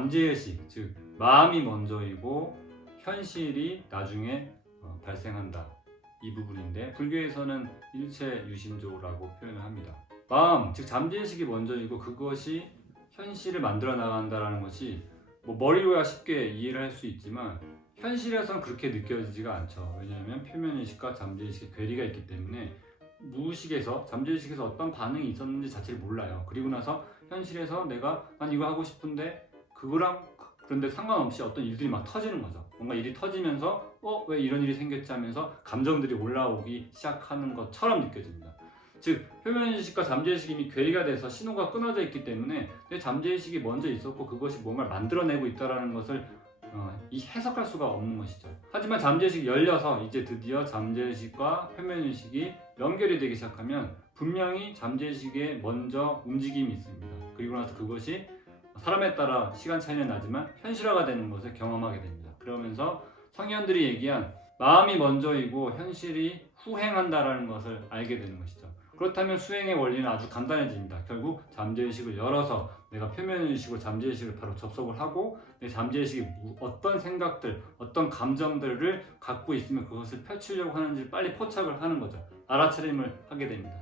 잠재의식, 즉 마음이 먼저이고 현실이 나중에 발생한다. 이 부분인데 불교에서는 일체 유심조라고 표현을 합니다. 마음, 즉 잠재의식이 먼저이고 그것이 현실을 만들어 나간다는 것이 머리로야 쉽게 이해를 할 수 있지만 현실에서는 그렇게 느껴지지가 않죠. 왜냐하면 표면의식과 잠재의식의 괴리가 있기 때문에 무의식에서 잠재의식에서 어떤 반응이 있었는지 자체를 몰라요. 그리고 나서 현실에서 난 이거 하고 싶은데 그거랑 그런데 상관없이 어떤 일들이 막 터지는 거죠. 뭔가 일이 터지면서 왜 이런 일이 생겼지 하면서 감정들이 올라오기 시작하는 것처럼 느껴집니다. 즉 표면의식과 잠재의식이 이미 괴리가 돼서 신호가 끊어져 있기 때문에 내 잠재의식이 먼저 있었고 그것이 뭔가를 만들어내고 있다는 것을 해석할 수가 없는 것이죠. 하지만 잠재의식이 열려서 이제 드디어 잠재의식과 표면의식이 연결이 되기 시작하면 분명히 잠재의식에 먼저 움직임이 있습니다. 그리고 나서 그것이 사람에 따라 시간 차이는 나지만 현실화가 되는 것을 경험하게 됩니다. 그러면서 성현들이 얘기한 마음이 먼저이고 현실이 후행한다라는 것을 알게 되는 것이죠. 그렇다면 수행의 원리는 아주 간단해집니다. 결국 잠재의식을 열어서 내가 표면의식으로 잠재의식을 바로 접속을 하고 내 잠재의식이 어떤 생각들, 어떤 감정들을 갖고 있으면 그것을 펼치려고 하는지 빨리 포착을 하는 거죠. 알아차림을 하게 됩니다.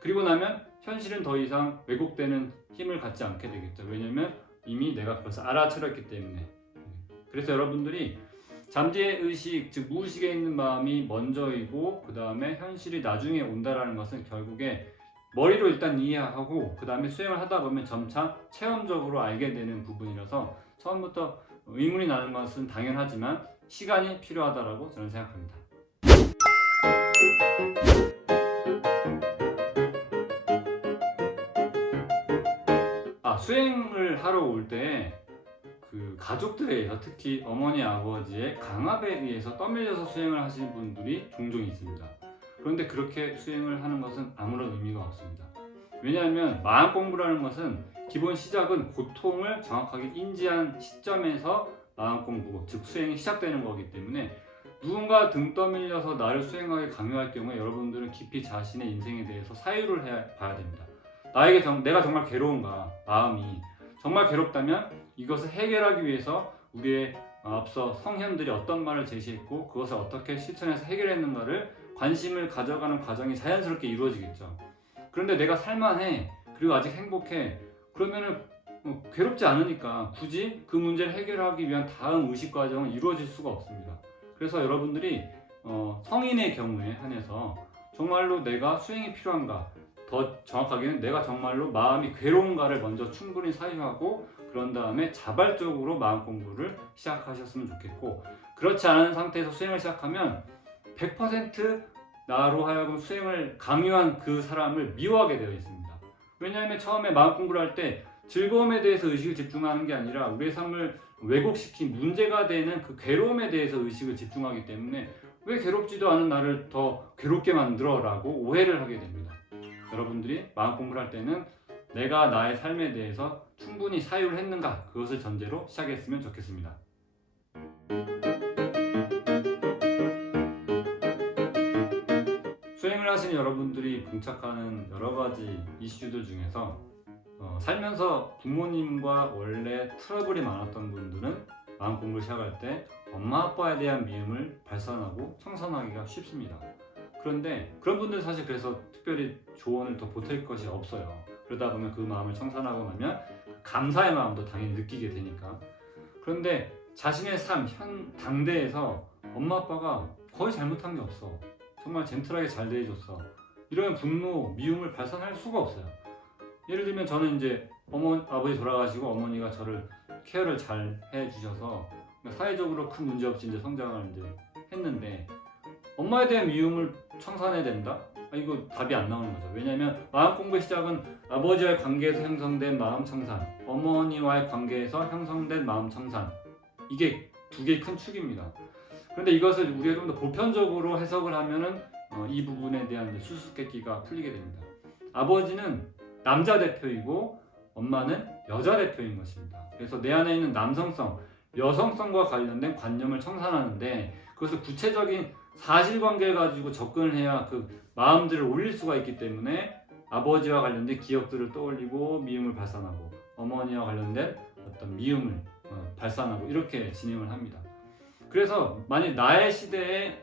그리고 나면 현실은 더 이상 왜곡되는 힘을 갖지 않게 되겠죠. 왜냐하면 이미 내가 그것을 알아차렸기 때문에. 그래서 여러분들이 잠재의식, 즉 무의식에 있는 마음이 먼저이고 그 다음에 현실이 나중에 온다라는 것은 결국에 머리로 일단 이해하고 그 다음에 수행을 하다 보면 점차 체험적으로 알게 되는 부분이라서 처음부터 의문이 나는 것은 당연하지만 시간이 필요하다고 저는 생각합니다. 수행을 하러 올 때 그 가족들에 의해서 특히 어머니 아버지의 강압에 의해서 떠밀려서 수행을 하시는 분들이 종종 있습니다. 그런데 그렇게 수행을 하는 것은 아무런 의미가 없습니다. 왜냐하면 마음 공부라는 것은 기본 시작은 고통을 정확하게 인지한 시점에서 마음 공부, 즉 수행이 시작되는 거기 때문에 누군가 등 떠밀려서 나를 수행하게 강요할 경우에 여러분들은 깊이 자신의 인생에 대해서 사유를 봐야 됩니다. 내가 정말 괴로운가, 마음이 정말 괴롭다면 이것을 해결하기 위해서 우리의 앞서 성현들이 어떤 말을 제시했고 그것을 어떻게 실천해서 해결했는가를 관심을 가져가는 과정이 자연스럽게 이루어지겠죠. 그런데 내가 살만해, 그리고 아직 행복해, 그러면은 괴롭지 않으니까 굳이 그 문제를 해결하기 위한 다음 의식 과정은 이루어질 수가 없습니다. 그래서 여러분들이 성인의 경우에 한해서 정말로 내가 수행이 필요한가, 더 정확하게는 내가 정말로 마음이 괴로운가를 먼저 충분히 사유하고 그런 다음에 자발적으로 마음 공부를 시작하셨으면 좋겠고, 그렇지 않은 상태에서 수행을 시작하면 100% 나로 하여금 수행을 강요한 그 사람을 미워하게 되어 있습니다. 왜냐하면 처음에 마음 공부를 할 때 즐거움에 대해서 의식을 집중하는 게 아니라 우리의 삶을 왜곡시킨 문제가 되는 그 괴로움에 대해서 의식을 집중하기 때문에 왜 괴롭지도 않은 나를 더 괴롭게 만들어 라고 오해를 하게 됩니다. 여러분들이 마음 공부를 할 때는 내가 나의 삶에 대해서 충분히 사유를 했는가, 그것을 전제로 시작했으면 좋겠습니다. 수행을 하시는 여러분들이 봉착하는 여러 가지 이슈들 중에서 살면서 부모님과 원래 트러블이 많았던 분들은 마음 공부를 시작할 때 엄마 아빠에 대한 미움을 발산하고 청산하기가 쉽습니다. 그런데 그런 분들은 사실 그래서 특별히 조언을 더 보탤 것이 없어요. 그러다 보면 그 마음을 청산하고 나면 감사의 마음도 당연히 느끼게 되니까. 그런데 자신의 삶, 현 당대에서 엄마 아빠가 거의 잘못한 게 없어, 정말 젠틀하게 잘 대해줬어, 이러면 분노, 미움을 발산할 수가 없어요. 예를 들면 저는 이제 아버지 돌아가시고 어머니가 저를 케어를 잘 해주셔서 사회적으로 큰 문제 없이 이제 성장을 이제 했는데 엄마에 대한 미움을 청산해야 된다? 이거 답이 안 나오는 거죠. 왜냐하면 마음 공부의 시작은 아버지와의 관계에서 형성된 마음 청산, 어머니와의 관계에서 형성된 마음 청산, 이게 두 개의 큰 축입니다. 그런데 이것을 우리가 좀 더 보편적으로 해석을 하면은 이 부분에 대한 수수께끼가 풀리게 됩니다. 아버지는 남자 대표이고 엄마는 여자 대표인 것입니다. 그래서 내 안에 있는 남성성, 여성성과 관련된 관념을 청산하는데 그것을 구체적인 사실관계를 가지고 접근을 해야 그 마음들을 올릴 수가 있기 때문에 아버지와 관련된 기억들을 떠올리고 미움을 발산하고 어머니와 관련된 어떤 미움을 발산하고 이렇게 진행을 합니다. 그래서 만약 나의 시대에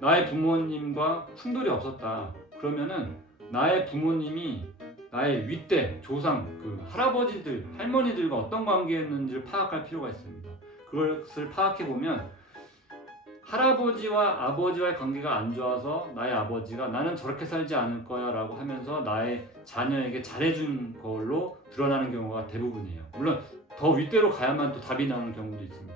나의 부모님과 충돌이 없었다 그러면은 나의 부모님이 나의 윗대 조상 그 할아버지들 할머니들과 어떤 관계였는지를 파악할 필요가 있습니다. 그것을 파악해 보면 할아버지와 아버지와의 관계가 안 좋아서 나의 아버지가 나는 저렇게 살지 않을 거야 라고 하면서 나의 자녀에게 잘해준 걸로 드러나는 경우가 대부분이에요. 물론 더 윗대로 가야만 또 답이 나오는 경우도 있습니다.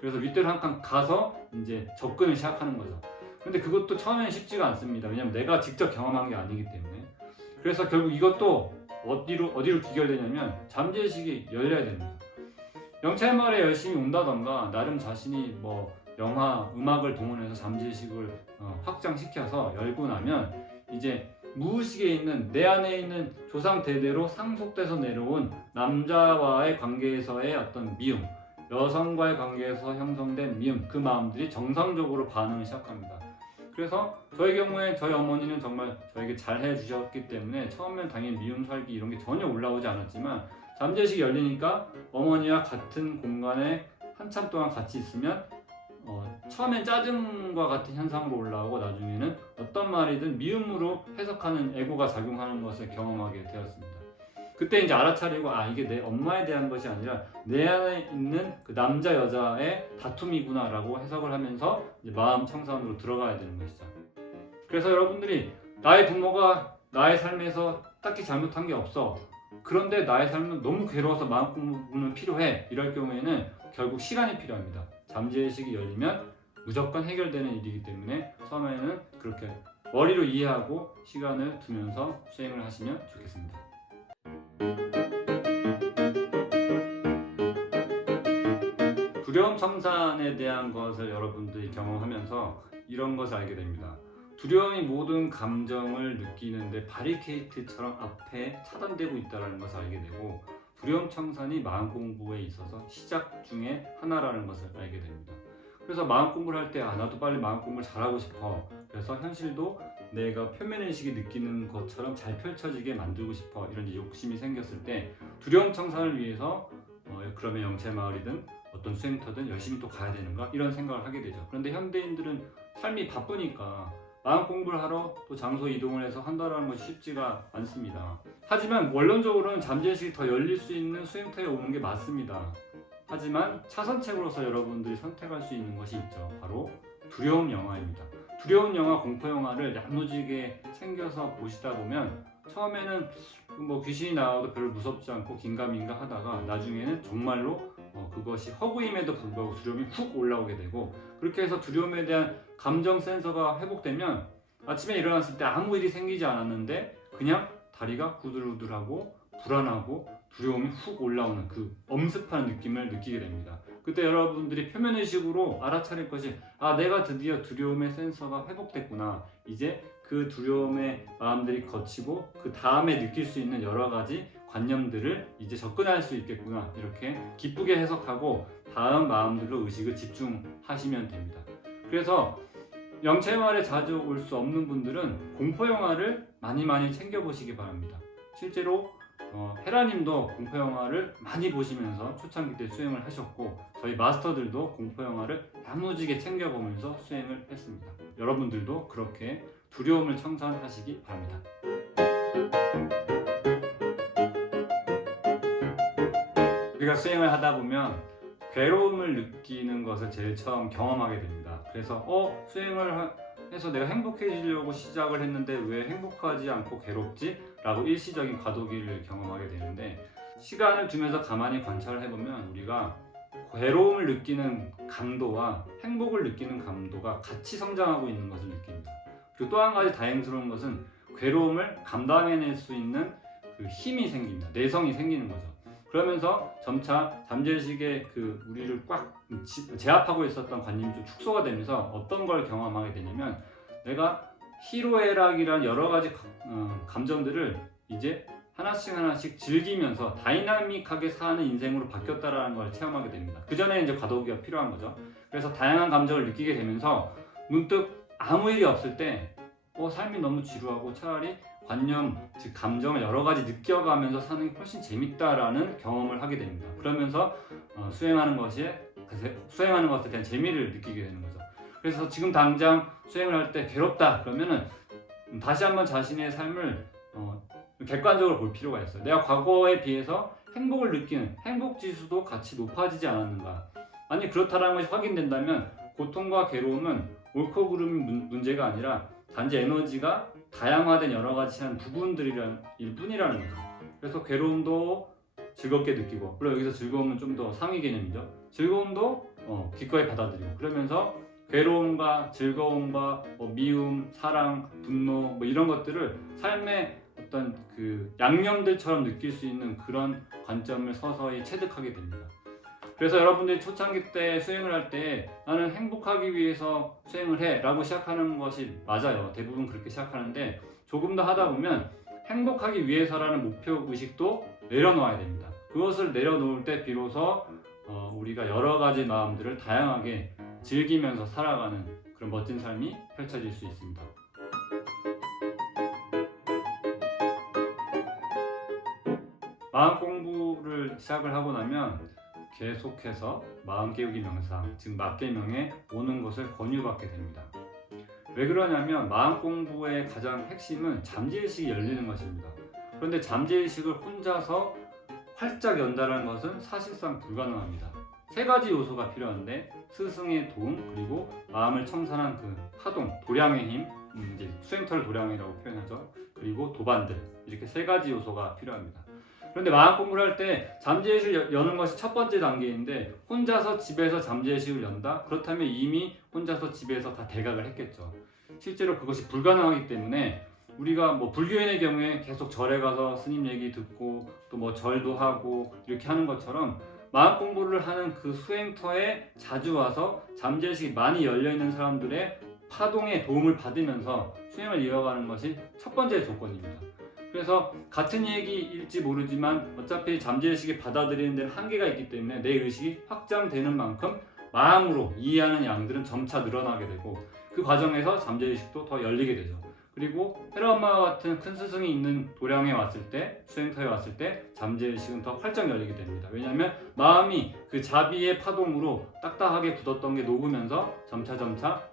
그래서 윗대로 한 칸 가서 이제 접근을 시작하는 거죠. 근데 그것도 처음에는 쉽지가 않습니다. 왜냐면 내가 직접 경험한 게 아니기 때문에. 그래서 결국 이것도 어디로 귀결되냐면 잠재의식이 열려야 됩니다. 영차의 열심히 온다던가 나름 자신이 뭐 영화, 음악을 동원해서 잠재의식을 확장시켜서 열고 나면 이제 무의식에 있는 내 안에 있는 조상 대대로 상속돼서 내려온 남자와의 관계에서의 어떤 미움, 여성과의 관계에서 형성된 미움, 그 마음들이 정상적으로 반응을 시작합니다. 그래서 저의 경우에 저희 어머니는 정말 저에게 잘 해주셨기 때문에 처음엔 당연히 미움, 살기 이런 게 전혀 올라오지 않았지만 잠재의식이 열리니까 어머니와 같은 공간에 한참 동안 같이 있으면 처음엔 짜증과 같은 현상으로 올라오고 나중에는 어떤 말이든 미움으로 해석하는 에고가 작용하는 것을 경험하게 되었습니다. 그때 이제 알아차리고 이게 내 엄마에 대한 것이 아니라 내 안에 있는 그 남자 여자의 다툼이구나 라고 해석을 하면서 이제 마음 청산으로 들어가야 되는 것이죠. 그래서 여러분들이 나의 부모가 나의 삶에서 딱히 잘못한 게 없어, 그런데 나의 삶은 너무 괴로워서 마음 공부는 필요해, 이럴 경우에는 결국 시간이 필요합니다. 잠재의식이 열리면 무조건 해결되는 일이기 때문에 처음에는 그렇게 머리로 이해하고 시간을 두면서 수행을 하시면 좋겠습니다. 두려움 청산에 대한 것을 여러분들이 경험하면서 이런 것을 알게 됩니다. 두려움이 모든 감정을 느끼는데 바리케이트처럼 앞에 차단되고 있다는 것을 알게 되고, 두려움 청산이 마음 공부에 있어서 시작 중에 하나라는 것을 알게 됩니다. 그래서 마음 공부를 할 때 나도 빨리 마음 공부를 잘하고 싶어, 그래서 현실도 내가 표면의식이 느끼는 것처럼 잘 펼쳐지게 만들고 싶어, 이런 욕심이 생겼을 때 두려움 청산을 위해서 그러면 영채마을이든 어떤 수행터든 열심히 또 가야 되는가, 이런 생각을 하게 되죠. 그런데 현대인들은 삶이 바쁘니까 마음 공부를 하러 또 장소 이동을 해서 한다는 것이 쉽지가 않습니다. 하지만 원론적으로는 잠재의식이 더 열릴 수 있는 수행터에 오는 게 맞습니다. 하지만 차선책으로서 여러분들이 선택할 수 있는 것이 있죠. 바로 두려움 영화입니다. 두려운 영화, 공포 영화를 야무지게 챙겨서 보시다 보면 처음에는 뭐 귀신이 나와도 별로 무섭지 않고 긴가민가 하다가 나중에는 정말로 그것이 허구임에도 불구하고 두려움이 훅 올라오게 되고, 그렇게 해서 두려움에 대한 감정 센서가 회복되면 아침에 일어났을 때 아무 일이 생기지 않았는데 그냥 다리가 후들후들하고 불안하고 두려움이 훅 올라오는 그 엄습하는 느낌을 느끼게 됩니다. 그때 여러분들이 표면의식으로 알아차릴 것이 내가 드디어 두려움의 센서가 회복됐구나, 이제 그 두려움의 마음들이 거치고 그 다음에 느낄 수 있는 여러 가지 관념들을 이제 접근할 수 있겠구나, 이렇게 기쁘게 해석하고 다음 마음들로 의식을 집중하시면 됩니다. 그래서 영채마을에 자주 올 수 없는 분들은 공포영화를 많이 챙겨보시기 바랍니다. 실제로 헤라님도 공포영화를 많이 보시면서 초창기 때 수행을 하셨고, 저희 마스터들도 공포영화를 야무지게 챙겨보면서 수행을 했습니다. 여러분들도 그렇게 두려움을 청산하시기 바랍니다. 우리가 수행을 하다 보면 괴로움을 느끼는 것을 제일 처음 경험하게 됩니다. 그래서 수행을 해서 내가 행복해지려고 시작을 했는데 왜 행복하지 않고 괴롭지? 라고 일시적인 과도기를 경험하게 되는데, 시간을 두면서 가만히 관찰을 해보면 우리가 괴로움을 느끼는 강도와 행복을 느끼는 강도가 같이 성장하고 있는 것을 느낍니다. 그리고 또 한 가지 다행스러운 것은 괴로움을 감당해낼 수 있는 그 힘이 생깁니다. 내성이 생기는 거죠. 그러면서 점차 잠재의식의 그 우리를 꽉 제압하고 있었던 관념이 좀 축소가 되면서 어떤 걸 경험하게 되냐면, 내가 희로애락이란 여러 가지 감정들을 이제 하나씩 즐기면서 다이나믹하게 사는 인생으로 바뀌었다라는 걸 체험하게 됩니다. 그 전에 이제 과도기가 필요한 거죠. 그래서 다양한 감정을 느끼게 되면서 문득 아무 일이 없을 때 삶이 너무 지루하고 차라리 관념, 즉 감정을 여러 가지 느껴가면서 사는 게 훨씬 재밌다라는 경험을 하게 됩니다. 그러면서 수행하는 것에 대한 재미를 느끼게 되는 거죠. 그래서 지금 당장 수행을 할 때 괴롭다 그러면은 다시 한번 자신의 삶을 객관적으로 볼 필요가 있어요. 내가 과거에 비해서 행복을 느끼는 행복 지수도 같이 높아지지 않았는가? 아니 그렇다라는 것이 확인된다면 고통과 괴로움은 옳고 그름이 문제가 아니라 단지 에너지가 다양화된 여러 가지 한 부분들일 뿐이라는 거죠. 그래서 괴로움도 즐겁게 느끼고, 물론 여기서 즐거움은 좀 더 상위 개념이죠. 즐거움도 기꺼이 받아들이고, 그러면서 괴로움과 즐거움과 미움, 사랑, 분노 이런 것들을 삶의 어떤 그 양념들처럼 느낄 수 있는 그런 관점을 서서히 체득하게 됩니다. 그래서 여러분들이 초창기 때 수행을 할 때 나는 행복하기 위해서 수행을 해 라고 시작하는 것이 맞아요. 대부분 그렇게 시작하는데 조금 더 하다 보면 행복하기 위해서라는 목표 의식도 내려놓아야 됩니다. 그것을 내려놓을 때 비로소 우리가 여러 가지 마음들을 다양하게 즐기면서 살아가는 그런 멋진 삶이 펼쳐질 수 있습니다. 마음 공부를 시작을 하고 나면 계속해서 마음 깨우기 명상, 즉 막개명에 오는 것을 권유받게 됩니다. 왜 그러냐면 마음 공부의 가장 핵심은 잠재의식이 열리는 것입니다. 그런데 잠재의식을 혼자서 활짝 연다는 것은 사실상 불가능합니다. 세 가지 요소가 필요한데 스승의 도움, 그리고 마음을 청산한 그 파동, 도량의 힘, 이제 수행터를 도량이라고 표현하죠. 그리고 도반들, 이렇게 세 가지 요소가 필요합니다. 그런데 마음 공부를 할 때 잠재의식을 여는 것이 첫 번째 단계인데 혼자서 집에서 잠재의식을 연다? 그렇다면 이미 혼자서 집에서 다 대각을 했겠죠. 실제로 그것이 불가능하기 때문에 우리가 불교인의 경우에 계속 절에 가서 스님 얘기 듣고 또 절도 하고 이렇게 하는 것처럼 마음 공부를 하는 그 수행터에 자주 와서 잠재의식이 많이 열려있는 사람들의 파동의 도움을 받으면서 수행을 이어가는 것이 첫 번째 조건입니다. 그래서 같은 얘기일지 모르지만 어차피 잠재의식이 받아들이는 데는 한계가 있기 때문에 내 의식이 확장되는 만큼 마음으로 이해하는 양들은 점차 늘어나게 되고 그 과정에서 잠재의식도 더 열리게 되죠. 그리고 헤라 엄마와 같은 큰 스승이 있는 도량에 왔을 때, 수행터에 왔을 때 잠재의식은 더 활짝 열리게 됩니다. 왜냐하면 마음이 그 자비의 파동으로 딱딱하게 굳었던 게 녹으면서 점차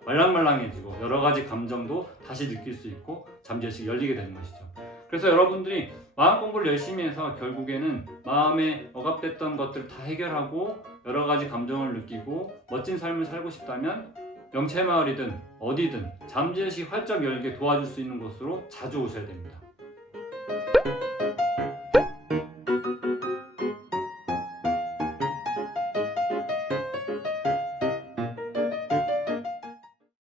말랑말랑해지고 여러 가지 감정도 다시 느낄 수 있고 잠재의식이 열리게 되는 것이죠. 그래서 여러분들이 마음 공부를 열심히 해서 결국에는 마음에 억압됐던 것들을 다 해결하고 여러 가지 감정을 느끼고 멋진 삶을 살고 싶다면 영채마을이든 어디든 잠재의식이 활짝 열게 도와줄 수 있는 곳으로 자주 오셔야 됩니다.